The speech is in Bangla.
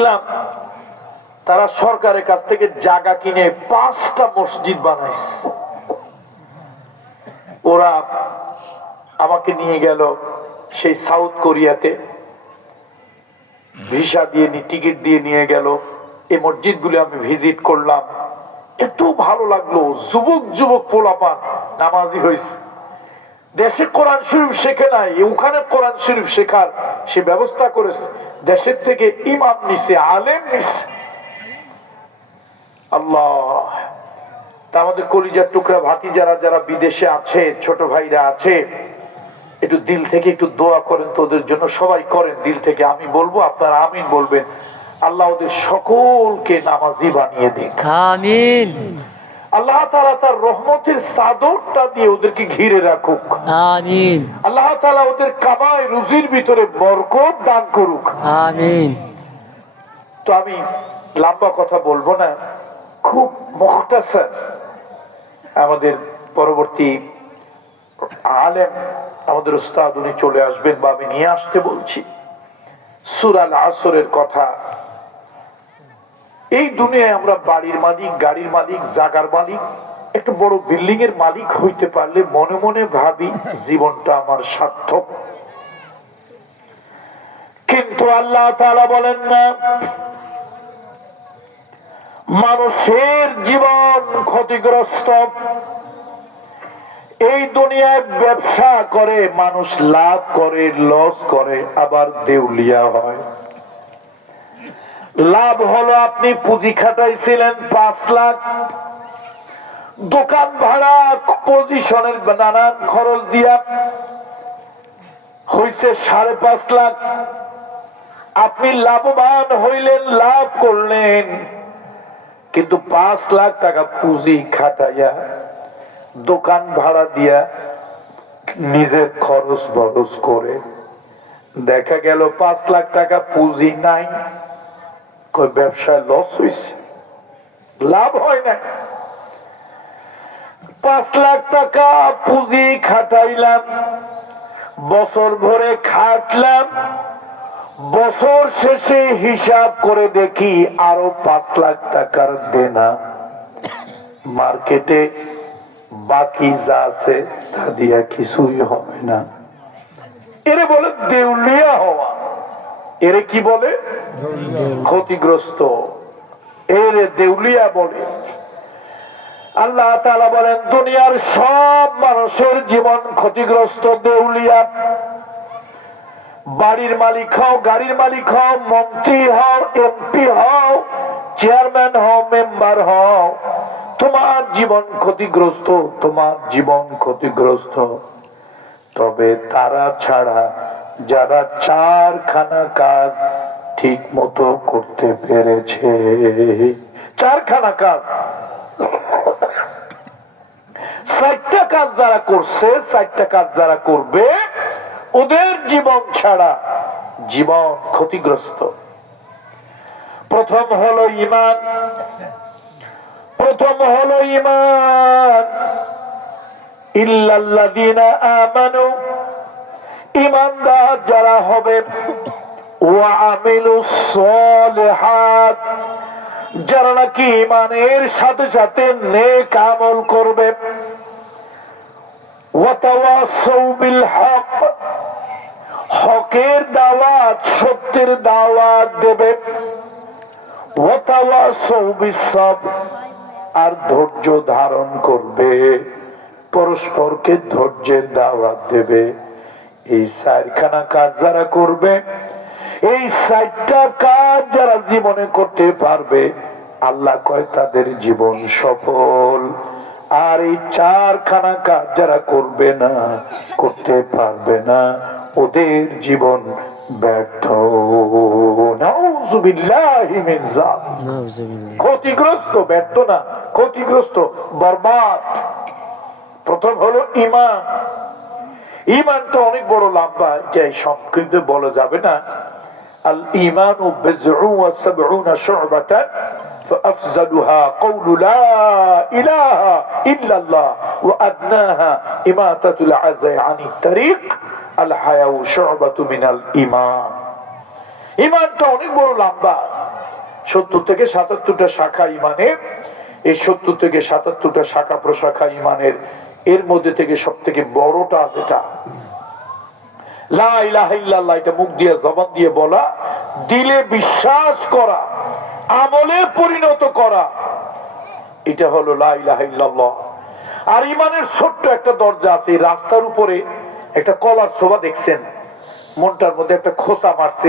ইসলাম তারা সরকারের কাছ থেকে জায়গা কিনে পাঁচটা মসজিদ বানাইছে। ওরা আমাকে নিয়ে গেল সেই সাউথ কোরিয়াতে। ভিসা দিয়ে নি, টিকিট দিয়ে নিয়ে গেল। এই মসজিদগুলি আমি ভিজিট করলাম। এত ভালো লাগল, যুবক যুবক পোলাপান, নামাজি হয়েছে দেশে কোরআন শরীফ শেখে নাই, ওখানে কোরআন শরীফ শেখার সে ব্যবস্থা করেছে। দেশের থেকে ইমাম নিছে, আলেম নিছে। আল্লাহ আমাদের কলিজার টুকরা ভাতি যারা যারা বিদেশে আছে, ছোট ভাইরা আছে, একটু দিল থেকে একটু দোয়া করেন তো ওদের জন্য, সবাই করেন দিল থেকে, আমি বলব, আপনারা আমিন বলবেন। আল্লাহ ওদের সকলকে নামাজি বানিয়ে দিন আমিন। আল্লাহ তাআলা তার রহমতের চাদরটা দিয়ে ওদেরকে ঘিরে রাখুক। আমিন। আল্লাহ তাআলা ওদের কামায় রুজির ভিতরে বরকত দান করুক। আমিন। তো আমি লম্বা কথা বলব না খুব মুখতাসার আমাদের পরবর্তী আলেম আমাদের উস্তাদ উনি চলে আসবেন বা আমি নিয়ে আসতে বলছি। সুরাল আসরের কথা এই দুনিয়ায় আমরা বাড়ির মালিক, গাড়ির মালিক, জাগার মালিক, একটা বড় বিল্ডিং এর মালিক হইতে পারলে মনে মনে ভাবি জীবনটা আমার সার্থক। কিন্তু আল্লাহ বলেন না, মানুষের জীবন ক্ষতিগ্রস্ত। এই দুনিয়ায় ব্যবসা করে, মানুষ লাভ করে, লস করে, আবার দেউলিয়া হয়। লাভ হলো আপনি পুঁজি খাটাইছিলেন পাঁচ লাখ। দোকান ভাড়া, পজিশনের নানান খরচ দিয়া হইছে সাড়ে পাঁচ লাখ। আপনি লাভবান হইলেন, লাভ করলেন। কিন্তু পাঁচ লাখ টাকা পুঁজি খাটাইয়া, দোকান ভাড়া দিয়া নিজের খরচ বরচ করে। দেখা গেল পাঁচ লাখ টাকা পুঁজি নাই। ব্যবসায় লস হয়েছে লাভ হয় না পাঁচ লাখ টাকা পুঁজি খাটাইলাম, বছর ভরে খাটলাম, বছর শেষে হিসাব করে দেখি আরও পাঁচ লাখ টাকার দেনা। মার্কেটে বাকি যা আছে, তা দিয়া কিছুই হবে না। এরে বলে দেউলিয়া হওয়া। এরে কি বলে? ক্ষতিগ্রস্ত। এরে দেউলিয়া বলে। আল্লাহ বলেন, দুনিয়ার সব মানুষের জীবন ক্ষতিগ্রস্ত, দেউলিয়া। বাড়ির মালিক হও, গাড়ির মালিক হও, মন্ত্রী হও এমপি হও, চেয়ারম্যান হও, মেম্বার হও, তোমার জীবন ক্ষতিগ্রস্ত, তোমার জীবন ক্ষতিগ্রস্ত। তবে তারা ছাড়া যারা চারখানা কাজ ঠিক মতো করতে পেরেছে। চারখানা কাজ। চারটা কাজ যারা করছে চারটা কাজ যারা করবে, ওদের জীবন ছাড়া জীবন ক্ষতিগ্রস্ত। প্রথম হলো ইমান। প্রথম হলো ইমান। ইল্লাল্লাযীনা আমানু ইমানদার যারা হবে যারা নাকি ইমানের সাথে সাথে নেক আমল করবে। হকের দাওয়াত, সত্যের দাওয়াত দেবে। আর ধৈর্য ধারণ করবে। পরস্পরকে ধৈর্যের দাওয়াত দেবে। এই চারখানা কাজ যারা করবে এই চারটা কাজ যারা জীবনে করতে পারবে আল্লাহ কয় তাদের জীবন সফল। আর এই চারখানা কাজ যারা করবে না করতে পারবে না ওদের জীবন ব্যর্থ। ক্ষতিগ্রস্ত ব্যর্থ না ক্ষতিগ্রস্ত বরবাদ। প্রথম হলো ইমান ইমানটা অনেক বড় লম্বা যাই সংক্ষিপ্ত বলা যাবে না আল ইমান وسبعون شعبة فأفزلها قول لا إله إلا الله وأدناها إماتة العزى عن الطريق الحياة شعبة من الإيمان ইমানটা অনেক বড় লম্বা সত্তর থেকে সাতাত্তরটা শাখা ইমানের এই সত্তর থেকে সাতাত্তরটা শাখা প্রশাখা ইমানের এর মধ্যে থেকে সব থেকে বড়টা যেটা? মুখ দিয়ে দিয়ে বলা, দিলে বিশ্বাস করা, আমলে পরিণত করা। এটা হলো আর ইমানের ছোট্ট একটা দরজা আছে রাস্তার উপরে একটা কলার শোভা দেখছেন। মনটার মধ্যে একটা খোসা মারছে